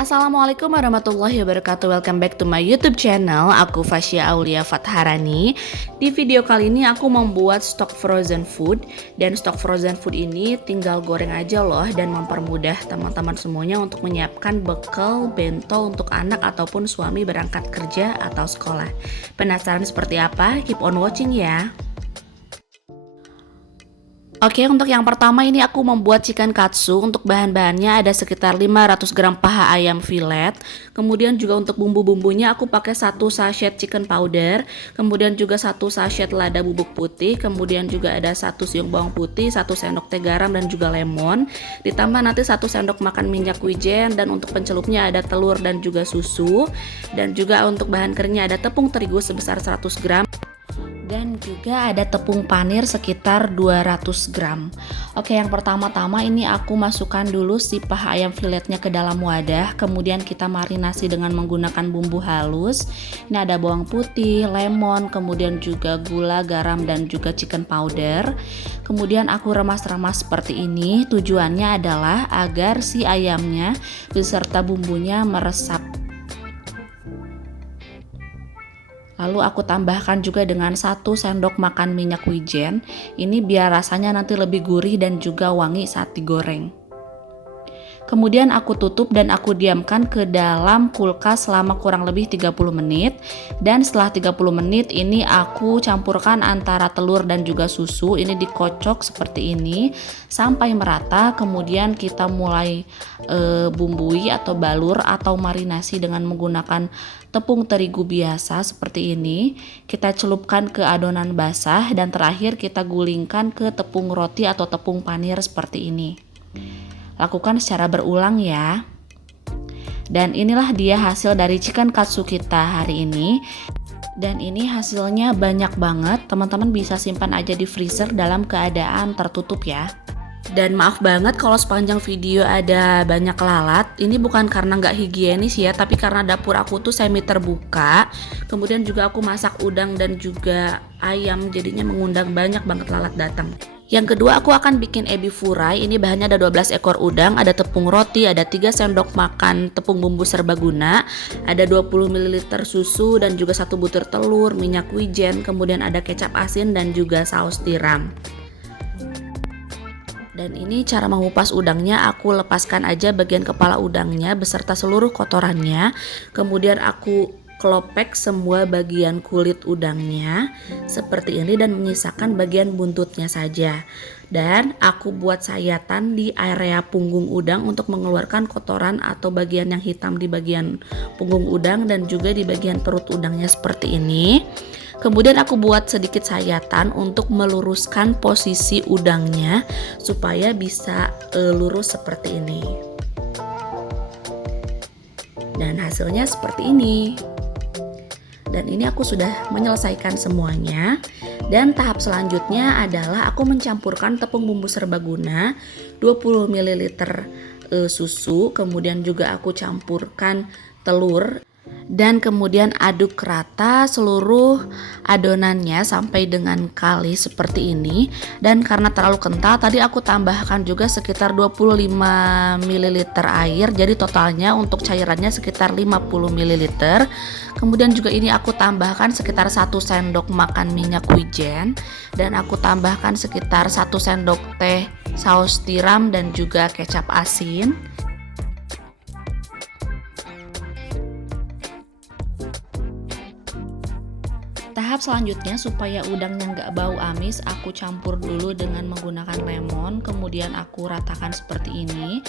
Assalamualaikum warahmatullahi wabarakatuh. Welcome back to my YouTube channel. Aku Fasya Aulia Fatharani. Di video kali ini aku membuat stok frozen food. Dan stok frozen food ini tinggal goreng aja loh, dan mempermudah teman-teman semuanya untuk menyiapkan bekal bento untuk anak ataupun suami berangkat kerja atau sekolah. Penasaran seperti apa? Keep on watching ya. Oke, untuk yang pertama ini aku membuat chicken katsu. Untuk bahan-bahannya ada sekitar 500 gram paha ayam filet. Kemudian juga untuk bumbu-bumbunya aku pakai 1 sachet chicken powder. Kemudian juga 1 sachet lada bubuk putih. Kemudian juga ada 1 siung bawang putih, 1 sendok teh garam dan juga lemon. Ditambah nanti 1 sendok makan minyak wijen. Dan untuk pencelupnya ada telur dan juga susu. Dan juga untuk bahan keringnya ada tepung terigu sebesar 100 gram. Dan juga ada tepung panir sekitar 200 gram. Oke, yang pertama-tama ini aku masukkan dulu si paha ayam filetnya ke dalam wadah. Kemudian kita marinasi dengan menggunakan bumbu halus. Ini ada bawang putih, lemon, kemudian juga gula, garam, dan juga chicken powder. Kemudian aku remas-remas seperti ini. Tujuannya adalah agar si ayamnya beserta bumbunya meresap. Lalu aku tambahkan juga dengan 1 sendok makan minyak wijen. Ini biar rasanya nanti lebih gurih dan juga wangi saat digoreng. Kemudian aku tutup dan aku diamkan ke dalam kulkas selama kurang lebih 30 menit. Dan setelah 30 menit ini aku campurkan antara telur dan juga susu. Ini dikocok seperti ini sampai merata. Kemudian kita mulai bumbui atau balur atau marinasi dengan menggunakan tepung terigu biasa seperti ini. Kita celupkan ke adonan basah dan terakhir kita gulingkan ke tepung roti atau tepung panir seperti ini. Lakukan secara berulang ya. Dan inilah dia hasil dari chicken katsu kita hari ini. Dan ini hasilnya banyak banget. Teman-teman bisa simpan aja di freezer dalam keadaan tertutup ya. Dan maaf banget kalau sepanjang video ada banyak lalat. Ini bukan karena nggak higienis ya, tapi karena dapur aku tuh semi terbuka. Kemudian juga aku masak udang dan juga ayam, jadinya mengundang banyak banget lalat datang. Yang kedua aku akan bikin ebi furai. Ini bahannya ada 12 ekor udang, ada tepung roti, ada 3 sendok makan tepung bumbu serbaguna, ada 20 ml susu dan juga 1 butir telur, minyak wijen, kemudian ada kecap asin dan juga saus tiram. Dan ini cara mengupas udangnya, aku lepaskan aja bagian kepala udangnya beserta seluruh kotorannya. Kemudian aku kelopek semua bagian kulit udangnya seperti ini dan menyisakan bagian buntutnya saja. Dan aku buat sayatan di area punggung udang untuk mengeluarkan kotoran atau bagian yang hitam di bagian punggung udang dan juga di bagian perut udangnya seperti ini. Kemudian aku buat sedikit sayatan untuk meluruskan posisi udangnya supaya bisa lurus seperti ini. Dan hasilnya seperti ini. Dan ini aku sudah menyelesaikan semuanya. Dan tahap selanjutnya adalah aku mencampurkan tepung bumbu serbaguna 20 ml susu, kemudian juga aku campurkan telur dan kemudian aduk rata seluruh adonannya sampai dengan kali seperti ini. Dan karena terlalu kental tadi aku tambahkan juga sekitar 25 ml air, jadi totalnya untuk cairannya sekitar 50 ml. Kemudian juga ini aku tambahkan sekitar 1 sendok makan minyak wijen dan aku tambahkan sekitar 1 sendok teh saus tiram dan juga kecap asin. Tahap selanjutnya supaya udangnya nggak bau amis, aku campur dulu dengan menggunakan lemon, kemudian aku ratakan seperti ini.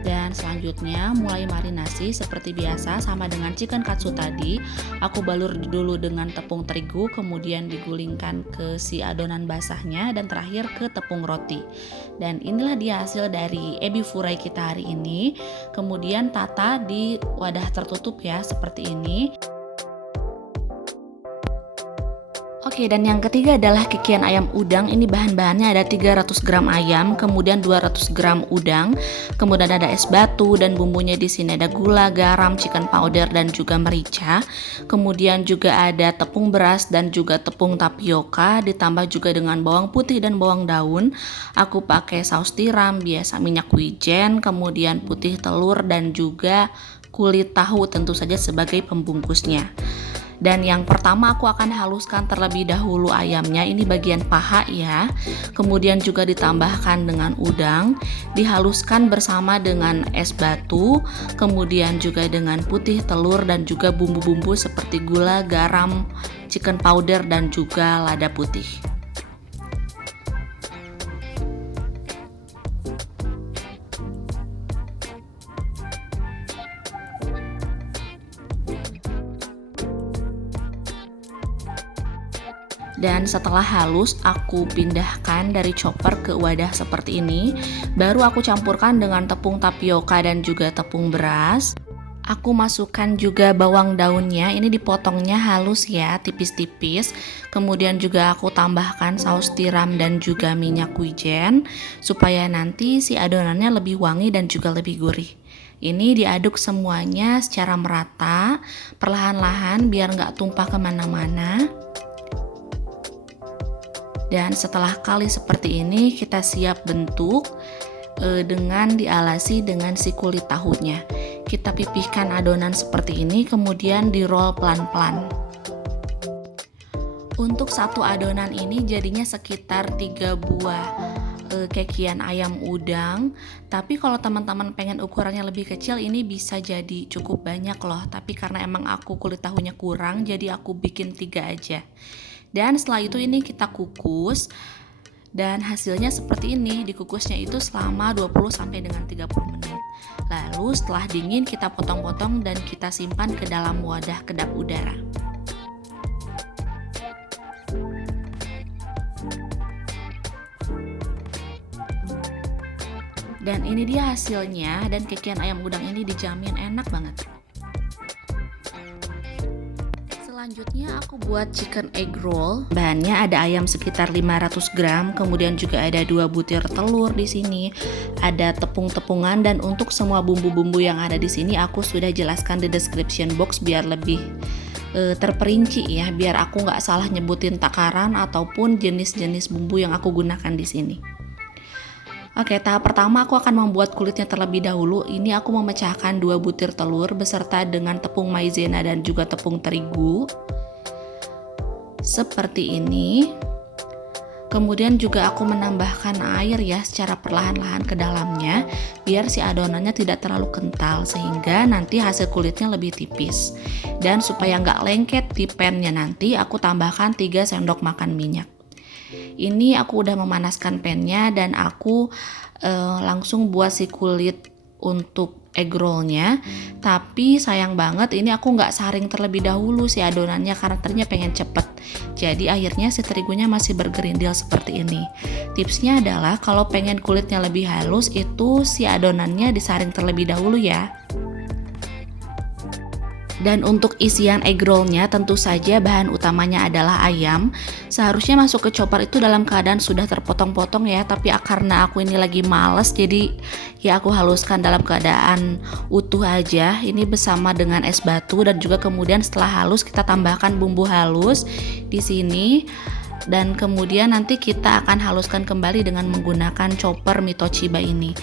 Dan selanjutnya mulai marinasi seperti biasa sama dengan chicken katsu tadi. Aku balur dulu dengan tepung terigu, kemudian digulingkan ke si adonan basahnya dan terakhir ke tepung roti. Dan inilah dia hasil dari ebi furai kita hari ini. Kemudian tata di wadah tertutup ya seperti ini. Oke, dan yang ketiga adalah kekian ayam udang. Ini bahan-bahannya ada 300 gram ayam, kemudian 200 gram udang, kemudian ada es batu, dan bumbunya di sini ada gula, garam, chicken powder, dan juga merica. Kemudian juga ada tepung beras dan juga tepung tapioka, ditambah juga dengan bawang putih dan bawang daun. Aku pakai saus tiram, biasa minyak wijen, kemudian putih telur, dan juga kulit tahu tentu saja sebagai pembungkusnya. Dan yang pertama aku akan haluskan terlebih dahulu ayamnya, ini bagian paha ya. Kemudian juga ditambahkan dengan udang, dihaluskan bersama dengan es batu, kemudian juga dengan putih telur dan juga bumbu-bumbu seperti gula, garam, chicken powder dan juga lada putih. Dan setelah halus, aku pindahkan dari chopper ke wadah seperti ini. Baru aku campurkan dengan tepung tapioka dan juga tepung beras. Aku masukkan juga bawang daunnya, ini dipotongnya halus ya, tipis-tipis. Kemudian juga aku tambahkan saus tiram dan juga minyak wijen, supaya nanti si adonannya lebih wangi dan juga lebih gurih. Ini diaduk semuanya secara merata, perlahan-lahan biar nggak tumpah kemana-mana. Dan setelah kali seperti ini kita siap bentuk dengan dialasi dengan si kulit tahunya. Kita pipihkan adonan seperti ini, kemudian di roll pelan-pelan. Untuk satu adonan ini jadinya sekitar 3 buah kekian ayam udang. Tapi kalau teman-teman pengen ukurannya lebih kecil, ini bisa jadi cukup banyak loh. Tapi karena emang aku kulit tahunya kurang, jadi aku bikin 3 aja. Dan setelah itu ini kita kukus, dan hasilnya seperti ini. Dikukusnya itu selama 20 sampai dengan 30 menit. Lalu setelah dingin kita potong-potong dan kita simpan ke dalam wadah kedap udara. Dan ini dia hasilnya, dan kekian ayam udang ini dijamin enak banget. Selanjutnya aku buat chicken egg roll. Bahannya ada ayam sekitar 500 gram, kemudian juga ada 2 butir telur di sini, ada tepung-tepungan, dan untuk semua bumbu-bumbu yang ada di sini aku sudah jelaskan di description box biar lebih terperinci ya, biar aku nggak salah nyebutin takaran ataupun jenis-jenis bumbu yang aku gunakan di sini. Oke, tahap pertama aku akan membuat kulitnya terlebih dahulu. Ini aku memecahkan 2 butir telur beserta dengan tepung maizena dan juga tepung terigu. Seperti ini. Kemudian juga aku menambahkan air ya secara perlahan-lahan ke dalamnya, biar si adonannya tidak terlalu kental sehingga nanti hasil kulitnya lebih tipis. Dan supaya nggak lengket di pannya nanti, aku tambahkan 3 sendok makan minyak. Ini aku udah memanaskan pannya dan aku langsung buat si kulit untuk egg rollnya. Tapi sayang banget ini aku nggak saring terlebih dahulu si adonannya karena ternyata pengen cepet. Jadi akhirnya si terigunya masih bergerindil seperti ini. Tipsnya adalah kalau pengen kulitnya lebih halus itu si adonannya disaring terlebih dahulu ya. Dan untuk isian egg rollnya tentu saja bahan utamanya adalah ayam. Seharusnya masuk ke chopper itu dalam keadaan sudah terpotong-potong ya, tapi karena aku ini lagi males jadi ya aku haluskan dalam keadaan utuh aja. Ini bersama dengan es batu dan juga kemudian setelah halus kita tambahkan bumbu halus di sini. Dan kemudian nanti kita akan haluskan kembali dengan menggunakan chopper Mitoshiba ini.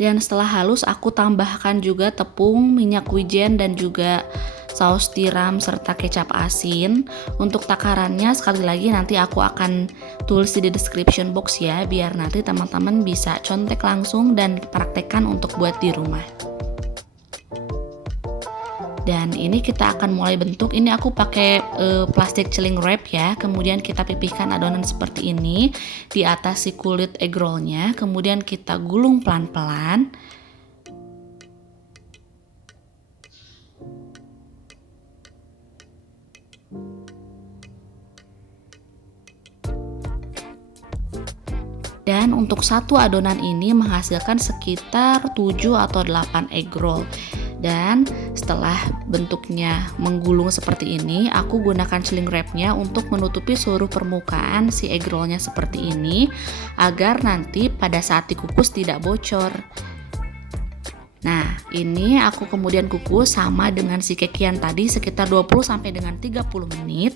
Dan setelah halus aku tambahkan juga tepung, minyak wijen dan juga saus tiram serta kecap asin. Untuk takarannya sekali lagi nanti aku akan tulis di description box ya, biar nanti teman-teman bisa contek langsung dan praktekkan untuk buat di rumah. Dan ini kita akan mulai bentuk. Ini aku pakai plastik cling wrap ya. Kemudian kita pipihkan adonan seperti ini di atas si kulit egg rollnya. Kemudian kita gulung pelan-pelan. Dan untuk satu adonan ini menghasilkan sekitar 7 atau 8 egg roll. Dan setelah bentuknya menggulung seperti ini, aku gunakan cling wrapnya untuk menutupi seluruh permukaan si egg rollnya seperti ini, agar nanti pada saat dikukus tidak bocor. Nah, ini aku kemudian kukus sama dengan si kekian tadi sekitar 20 sampai dengan 30 menit.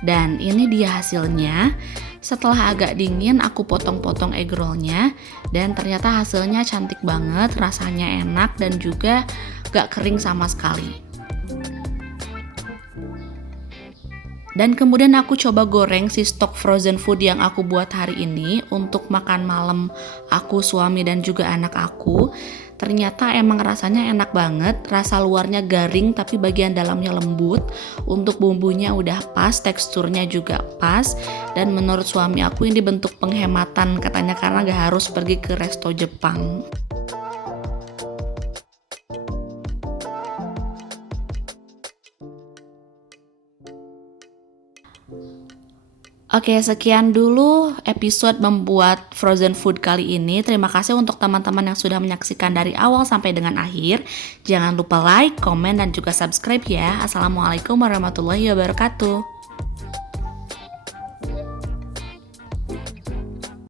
Dan ini dia hasilnya. Setelah agak dingin, aku potong-potong egg rollnya. Dan ternyata hasilnya cantik banget, rasanya enak dan juga gak kering sama sekali. Dan kemudian aku coba goreng si stok frozen food yang aku buat hari ini untuk makan malam aku, suami, dan juga anak aku. Ternyata emang rasanya enak banget, rasa luarnya garing tapi bagian dalamnya lembut. Untuk bumbunya udah pas, teksturnya juga pas. Dan menurut suami aku ini bentuk penghematan katanya karena gak harus pergi ke resto Jepang. Oke, sekian dulu episode membuat frozen food kali ini. Terima kasih untuk teman-teman yang sudah menyaksikan dari awal sampai dengan akhir. Jangan lupa like, komen, dan juga subscribe ya. Assalamualaikum warahmatullahi wabarakatuh.